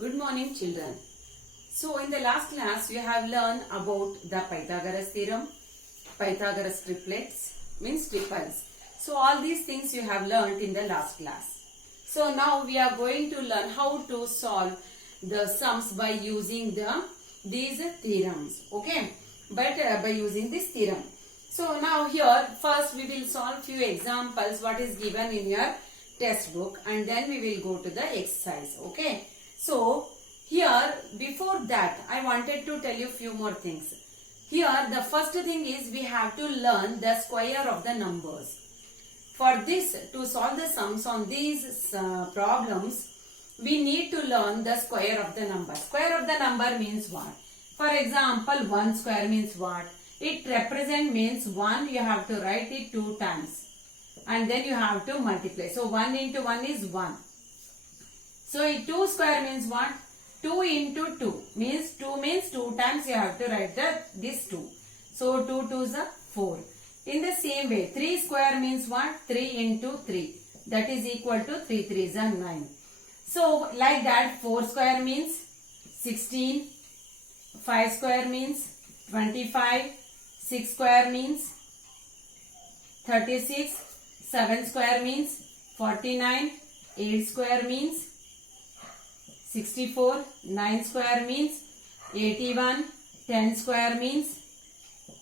Good morning, children. So in the last class we have learned about the Pythagoras theorem, Pythagoras triplets means triples. So all these things you have learned in the last class. So now we are going to learn how to solve the sums by using these theorems. Okay, but by using this theorem. So now here first we will solve few examples what is given in your textbook, and then we will go to the exercise. Okay. So here before that I wanted to tell you few more things. Here the first thing is we have to learn the square of the numbers. For this, to solve the sums on these problems, we need to learn the square of the number. Square of the number means what? For example, 1 square means what? It represent means 1, you have to write it 2 times. And then you have to multiply. So 1 into 1 is 1. So 2 square means what? 2 into 2 means 2 times you have to write this 2. So 2 2s are 4. In the same way, 3 square means what? 3 into 3. That is equal to 3 3s are 9. So like that, 4 square means 16. 5 square means 25. 6 square means 36. 7 square means 49. 8 square means 64, 9 square means 81, 10 square means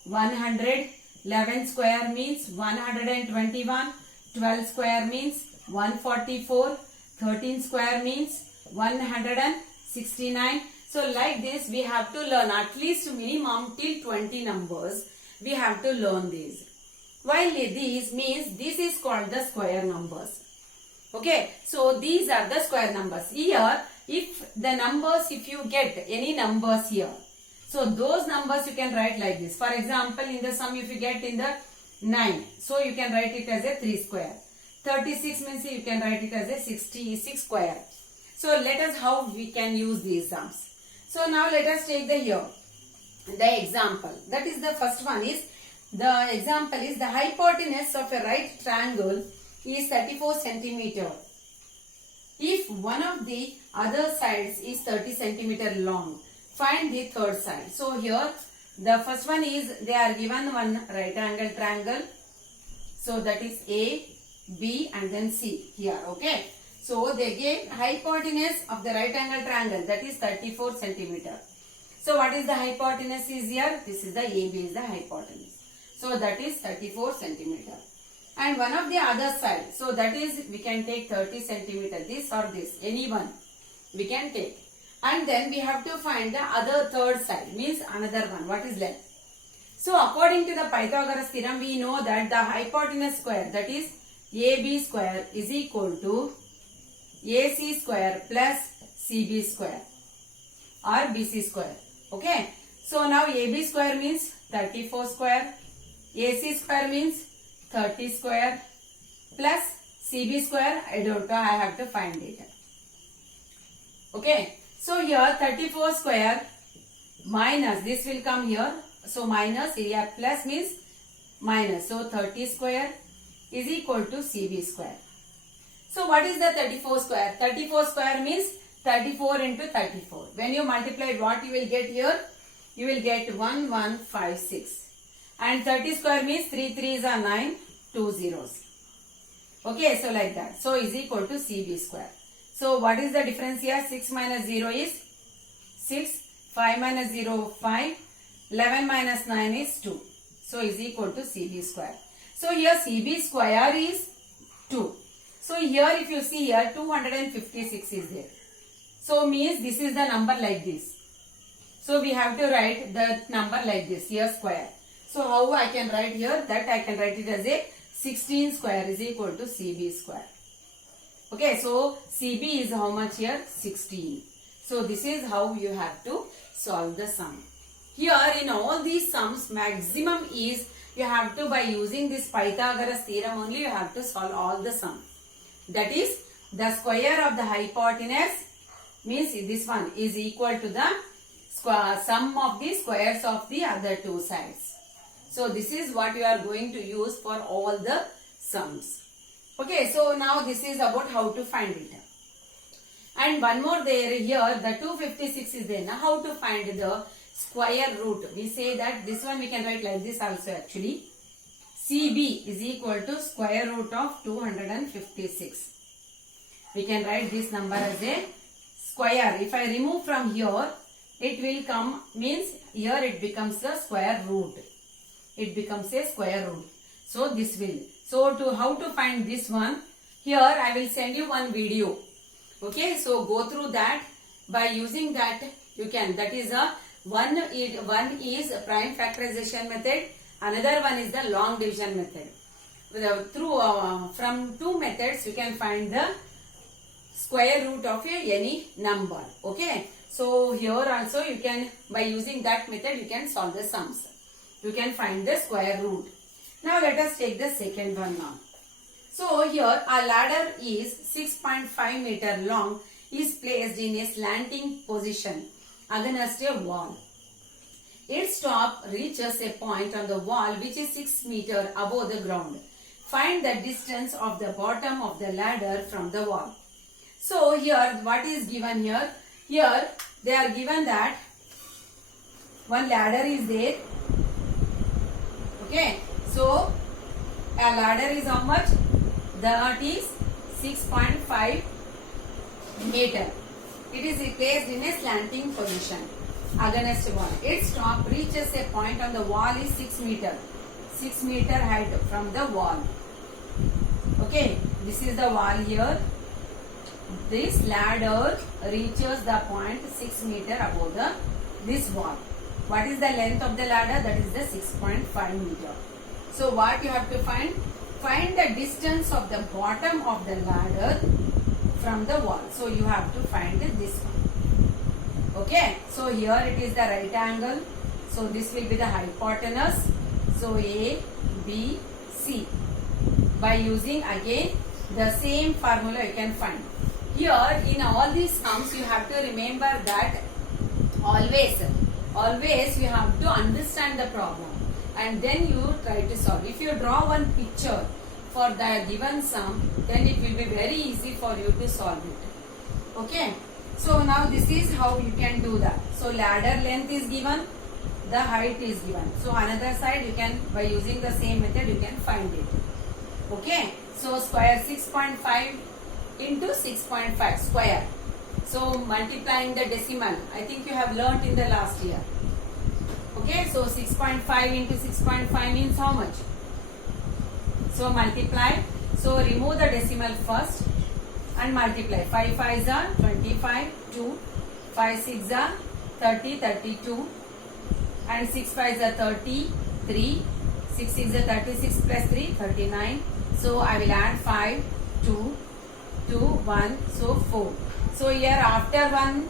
100, 11 square means 121, 12 square means 144, 13 square means 169. So like this we have to learn at least minimum till 20 numbers. We have to learn these. While these means this is called the square numbers. Okay, so these are the square numbers. Here, if you get any numbers here, so those numbers you can write like this. For example, in the sum if you get in the 9, so you can write it as a 3 square. 36 means you can write it as a 66 square. So let us how we can use these sums. So now let us take the example. That is the first one is, the example is the hypotenuse of a right triangle is 34 centimeter. If one of the other sides is 30 centimeter long, find the third side. So here the first one is they are given one right angle triangle. So that is A, B and then C here. Okay. So they gave hypotenuse of the right angle triangle, that is 34 centimeter. So what is the hypotenuse is here? This is the AB is the hypotenuse. So that is 34 centimeter. And one of the other side, so that is we can take 30 centimeter, this or this, any one we can take. And then we have to find the other third side, means another one, what is left. So according to the Pythagoras theorem, we know that the hypotenuse square, that is AB square is equal to AC square plus CB square or BC square. Okay. So now AB square means 34 square, AC square means 30 square plus CB square, I don't know, I have to find it. Okay. So here 34 square minus, this will come here. So minus, here plus means minus. So 30 square is equal to CB square. So what is the 34 square? 34 square means 34 into 34. When you multiply what you will get here? You will get 1156. And 30 square means 3 3s are 9, 2 zeros. Okay, so like that. So is equal to CB square. So what is the difference here? 6 minus 0 is 6. 5 minus 0, 5. 11 minus 9 is 2. So is equal to CB square. So here CB square is 2. So here if you see here 256 is there. So means this is the number like this. So we have to write the number like this, here square. So how I can write here? That I can write it as a 16 square is equal to CB square. Okay, so CB is how much here? 16. So this is how you have to solve the sum. Here in all these sums, maximum is you have to, by using this Pythagoras theorem only, you have to solve all the sum. That is the square of the hypotenuse means this one is equal to the sum of the squares of the other two sides. So this is what you are going to use for all the sums. Okay, so now this is about how to find it. And one more there here, the 256 is there. Now how to find the square root? We say that this one we can write like this also actually. CB is equal to square root of 256. We can write this number as a square. If I remove from here, it will come, means here it becomes a square root. It becomes a square root. So this will. So to how to find this one, here I will send you one video. Okay, so go through that. By using that you can, that is a one is a prime factorization method, another one is the long division method. From two methods you can find the square root of any number. Okay, so here also you can, by using that method you can solve the sums. You can find the square root. Now let us take the second one now. So here a ladder is 6.5 meter long, is placed in a slanting position against a wall. Its top reaches a point on the wall which is 6 meter above the ground. Find the distance of the bottom of the ladder from the wall. So here what is given here? Here they are given that one ladder is there. Okay, so a ladder is how much? That is 6.5 meter. It is placed in a slanting position against a wall. Its top reaches a point on the wall is 6 meter. 6 meter height from the wall. Okay, this is the wall here. This ladder reaches the point 6 meter above this wall. What is the length of the ladder? That is the 6.5 meter. So what you have to find? Find the distance of the bottom of the ladder from the wall. So you have to find this one. Okay. So here it is the right angle. So this will be the hypotenuse. So A, B, C. By using again the same formula you can find. Here in all these sums you have to remember that always you have to understand the problem. And then you try to solve. If you draw one picture for the given sum, then it will be very easy for you to solve it. Okay. So now this is how you can do that. So ladder length is given, the height is given. So another side you can, by using the same method, you can find it. Okay. So square 6.5 into 6.5 square. So multiplying the decimal, I think you have learnt in the last year. Okay, so 6.5 into 6.5 means how much? So multiply. So remove the decimal first and multiply. 5 5s are 25, 2, 5 6 are 30, 32 and 6 5s are 30, 3, 6 6 are 36 plus 3, 39. So I will add 5, 2, 2, 1, so 4. So here after one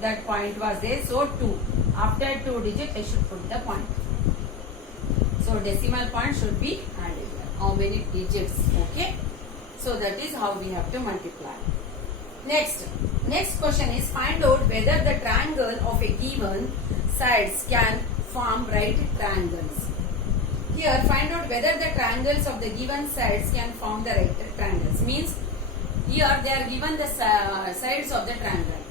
that point was there, so 2. After 2 digit I should put the point. So decimal point should be added here. How many digits? Okay. So that is how we have to multiply. Next question is find out whether the triangle of a given sides can form right triangles. Here find out whether the triangles of the given sides can form the right triangles. Means here they are given the sides of the triangle.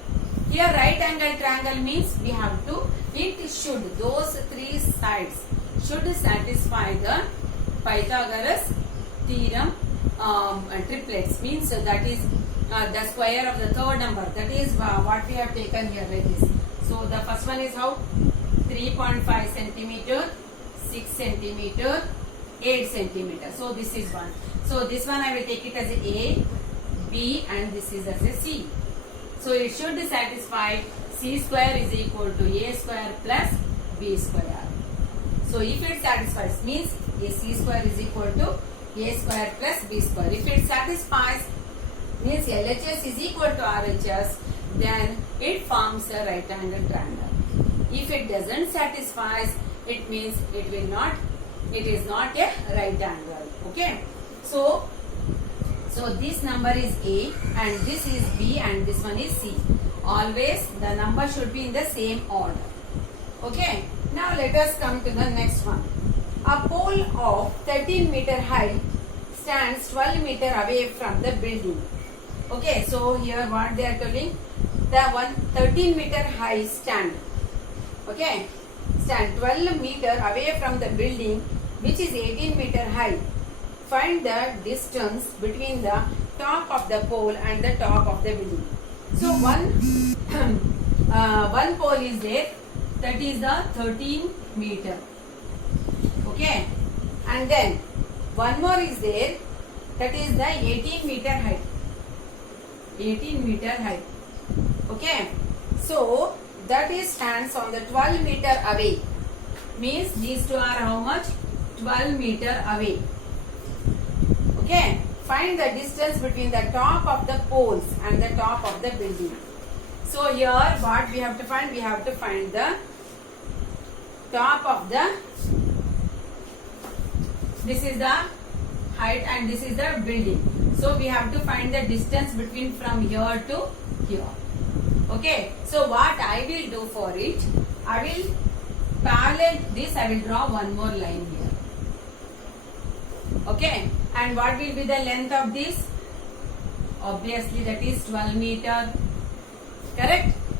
Here right angle triangle means we have to, it should, those three sides should satisfy the Pythagoras theorem triplets. Means that is the square of the third number. That is what we have taken here like this. So the first one is how? 3.5 centimeter, 6 centimeter, 8 centimeter. So this is one. So this one I will take it as A, B and this is as a C. So it should satisfy C square is equal to A square plus B square. So if it satisfies means a C square is equal to A square plus B square. If it satisfies means LHS is equal to RHS, then it forms a right angle triangle. If it doesn't satisfy, it means it is not a right angle. Okay. So this number is A and this is B and this one is C. Always the number should be in the same order. Okay. Now let us come to the next one. A pole of 13 meter height stands 12 meter away from the building. Okay, so here what they are telling, the 13 meter high stand. Okay, stand 12 meter away from the building which is 18 meter high. Find the distance between the top of the pole and the top of the building. So one pole is there, that is the 13 meter. Okay, and then one more is there, that is the 18 meter height. 18 meter height. Okay, so that is stands on the 12 meter away. Means these two are how much? 12 meter away. Okay, find the distance between the top of the poles and the top of the building. So here what we have to find? We have to find the top of the, this is the height and this is the building. So we have to find the distance between from here to here. Okay, so what I will do for it, I will parallel this, I will draw one more line here. Okay, and what will be the length of this? Obviously that is 12 meter. Correct?